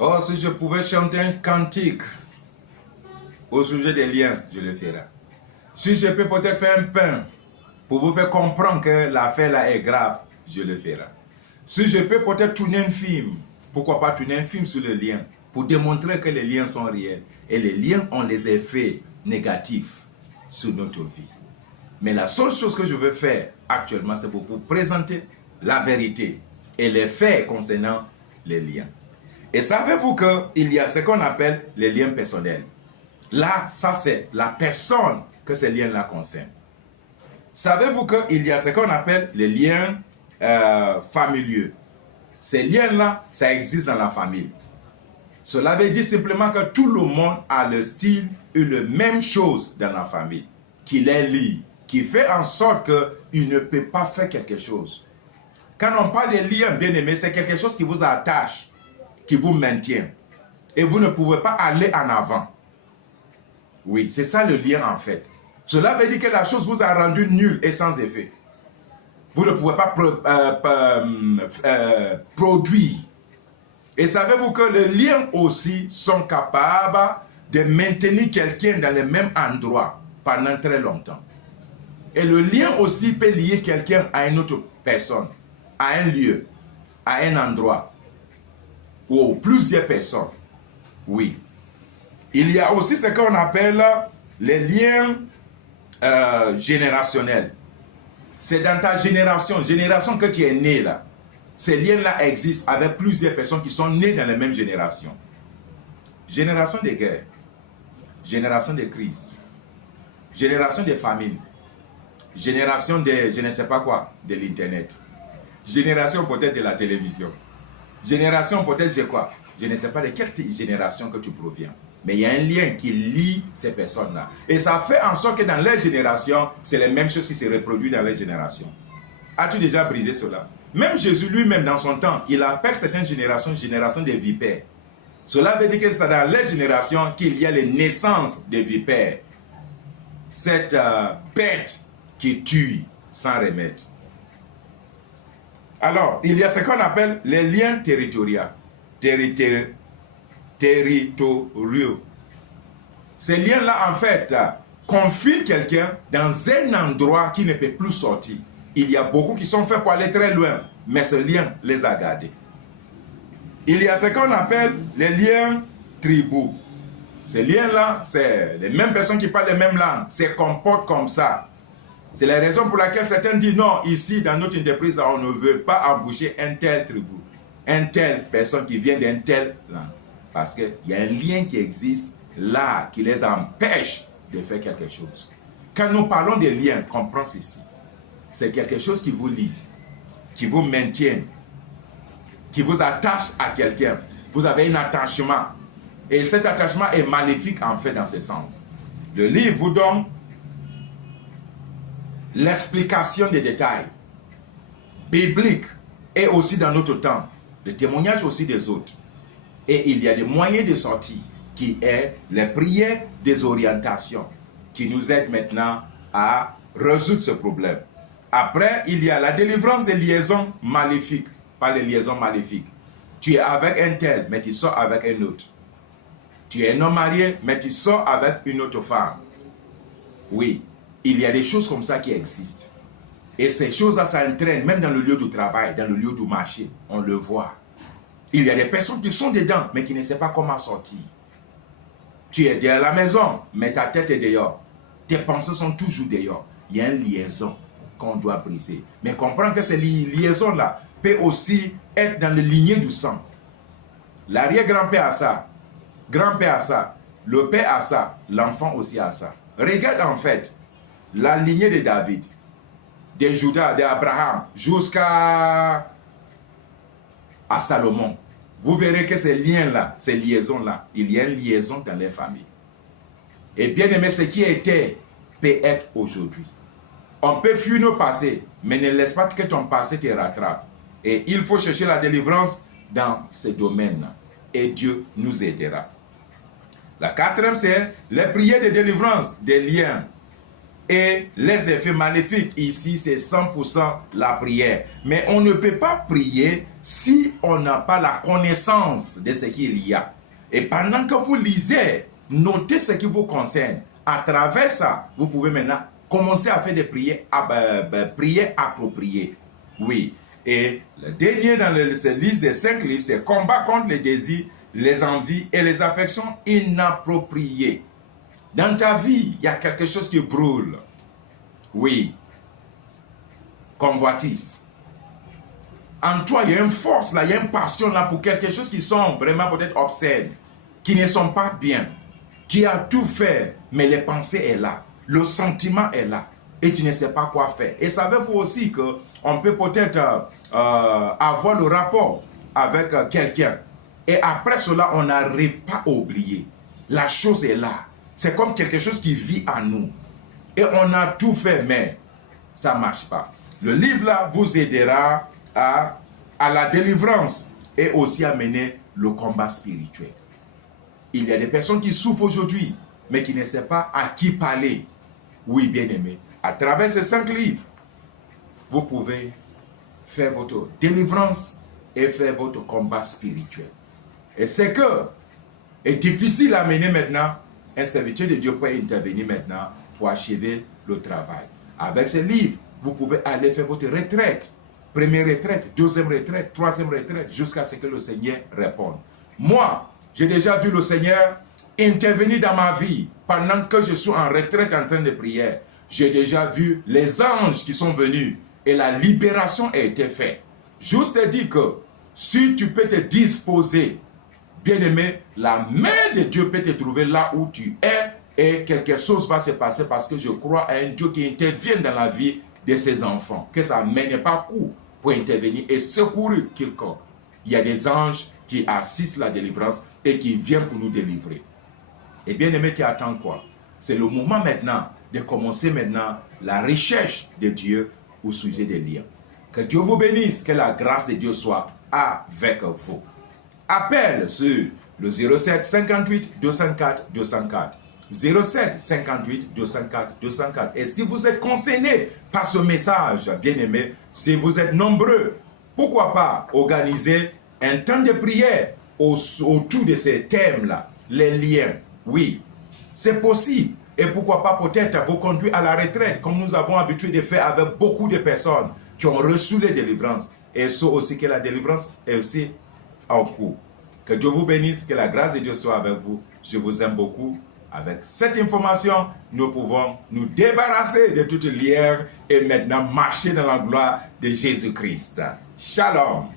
Oh, si je pouvais chanter un cantique au sujet des liens, je le ferais. Si je peux peut-être faire un pain pour vous faire comprendre que l'affaire là est grave, je le ferai. Si je peux peut-être tourner un film, pourquoi pas tourner un film sur le lien, pour démontrer que les liens sont réels. Et les liens ont des effets négatifs sur notre vie. Mais la seule chose que je veux faire actuellement, c'est pour vous présenter la vérité et les faits concernant les liens. Et savez-vous qu'il y a ce qu'on appelle les liens personnels. Là, ça c'est la personne que ces liens-là concernent. Savez-vous qu'il y a ce qu'on appelle les liens familiaux. Ces liens-là, ça existe dans la famille. Cela veut dire simplement que tout le monde a le style et la même chose dans la famille, qui les lie, qui fait en sorte qu'il ne peut pas faire quelque chose. Quand on parle de liens, bien aimés, c'est quelque chose qui vous attache, qui vous maintient. Et vous ne pouvez pas aller en avant. Oui, c'est ça le lien en fait. Cela veut dire que la chose vous a rendu nul et sans effet. Vous ne pouvez pas produire. Et savez-vous que les liens aussi sont capables de maintenir quelqu'un dans le même endroit pendant très longtemps. Et le lien aussi peut lier quelqu'un à une autre personne, à un lieu, à un endroit, ou plusieurs personnes. Oui. Il y a aussi ce qu'on appelle les liens générationnels. C'est dans ta génération que tu es né là. Ces liens-là existent avec plusieurs personnes qui sont nées dans la même génération. Génération de guerre, génération de crise, génération de famine, génération de je ne sais pas quoi, de l'internet, génération peut-être de la télévision, génération peut-être de quoi, je ne sais pas de quelle génération que tu proviens. Mais il y a un lien qui lie ces personnes-là. Et ça fait en sorte que dans les générations, c'est les mêmes choses qui se reproduisent dans les générations. As-tu déjà brisé cela? Même Jésus lui-même, dans son temps, il appelle certaines générations, génération des vipères. Cela veut dire que c'est dans les générations qu'il y a les naissances des vipères. Cette bête qui tue sans remède. Alors, il y a ce qu'on appelle les liens territoriaux. Territoriaux. Ces liens-là, en fait, confinent quelqu'un dans un endroit qui ne peut plus sortir. Il y a beaucoup qui sont faits pour aller très loin, mais ce lien les a gardés. Il y a ce qu'on appelle les liens tribaux. Ces liens-là, c'est les mêmes personnes qui parlent les mêmes langues, se comportent comme ça. C'est la raison pour laquelle certains disent non, ici, dans notre entreprise, on ne veut pas embaucher un tel tribu, un tel personne qui vient d'un tel langue. Parce qu'il y a un lien qui existe là, qui les empêche de faire quelque chose. Quand nous parlons de liens, comprends ceci. C'est quelque chose qui vous lie, qui vous maintient, qui vous attache à quelqu'un. Vous avez un attachement. Et cet attachement est maléfique en fait dans ce sens. Le livre vous donne l'explication des détails bibliques et aussi dans notre temps, le témoignage aussi des autres. Et il y a des moyens de sortie qui est les prières des orientations qui nous aident maintenant à résoudre ce problème. Après, il y a la délivrance des liaisons maléfiques, pas les liaisons maléfiques. Tu es avec un tel, mais tu sors avec un autre. Tu es un homme marié, mais tu sors avec une autre femme. Oui, il y a des choses comme ça qui existent. Et ces choses-là, ça entraîne, même dans le lieu du travail, dans le lieu du marché, on le voit. Il y a des personnes qui sont dedans, mais qui ne savent pas comment sortir. Tu es derrière la maison, mais ta tête est dehors. Tes pensées sont toujours dehors. Il y a une liaison qu'on doit briser. Mais comprends que ces liaisons-là peuvent aussi être dans les lignées du sang. L'arrière-grand-père a ça. Grand-père a ça. Le père a ça. L'enfant aussi a ça. Regarde en fait la lignée de David, de Judas, d'Abraham, jusqu'à Salomon. Vous verrez que ces liens-là, ces liaisons-là, il y a une liaison dans les familles. Et bien aimé, ce qui était peut être aujourd'hui. On peut fuir nos passés, mais ne laisse pas que ton passé te rattrape. Et il faut chercher la délivrance dans ces domaines-là. Et Dieu nous aidera. La quatrième, c'est les prières de délivrance des liens Et les effets maléfiques, ici, c'est 100% la prière. Mais on ne peut pas prier si on n'a pas la connaissance de ce qu'il y a. Et pendant que vous lisez, notez ce qui vous concerne. À travers ça, vous pouvez maintenant commencer à faire des prières, prières appropriées. Oui. Et le dernier dans cette liste des 5 livres, c'est combat contre les désirs, les envies et les affections inappropriées. Dans ta vie, il y a quelque chose qui brûle. Oui. Convoitise. En toi, il y a une force là, il y a une passion là pour quelque chose qui sont vraiment peut-être obscènes, qui ne sont pas bien. Tu as tout fait, mais les pensées sont là. Le sentiment est là. Et tu ne sais pas quoi faire. Et savez-vous aussi qu'on peut peut-être avoir le rapport avec quelqu'un. Et après cela, on n'arrive pas à oublier. La chose est là. C'est comme quelque chose qui vit en nous. Et on a tout fait, mais ça ne marche pas. Le livre là vous aidera à la délivrance et aussi à mener le combat spirituel. Il y a des personnes qui souffrent aujourd'hui, mais qui ne savent pas à qui parler. Oui, bien-aimé, à travers ces 5 livres, vous pouvez faire votre délivrance et faire votre combat spirituel. Et c'est que est difficile à mener maintenant. Un serviteur de Dieu peut intervenir maintenant pour achever le travail. Avec ces livres, vous pouvez aller faire votre retraite. Première retraite, deuxième retraite, troisième retraite, jusqu'à ce que le Seigneur réponde. Moi, j'ai déjà vu le Seigneur intervenir dans ma vie pendant que je suis en retraite en train de prier. J'ai déjà vu les anges qui sont venus et la libération a été faite. Juste te dire que si tu peux te disposer, bien-aimé, la main de Dieu peut te trouver là où tu es et quelque chose va se passer parce que je crois à un Dieu qui intervient dans la vie de ses enfants. Que sa main n'est pas courte pour intervenir et secourir quiconque. Il y a des anges qui assistent la délivrance et qui viennent pour nous délivrer. Et bien-aimé, tu attends quoi? C'est le moment maintenant de commencer maintenant la recherche de Dieu au sujet des liens. Que Dieu vous bénisse, que la grâce de Dieu soit avec vous. Appelle sur le 07 58 204 204. 07 58 204 204. Et si vous êtes concerné par ce message, bien-aimé, si vous êtes nombreux, pourquoi pas organiser un temps de prière autour de ces thèmes-là, les liens. Oui, c'est possible. Et pourquoi pas peut-être vous conduire à la retraite, comme nous avons l'habitude de faire avec beaucoup de personnes qui ont reçu les délivrances. Et ça aussi que la délivrance est aussi en cours. Que Dieu vous bénisse, que la grâce de Dieu soit avec vous. Je vous aime beaucoup. Avec cette information, nous pouvons nous débarrasser de toute lien et maintenant marcher dans la gloire de Jésus-Christ. Shalom.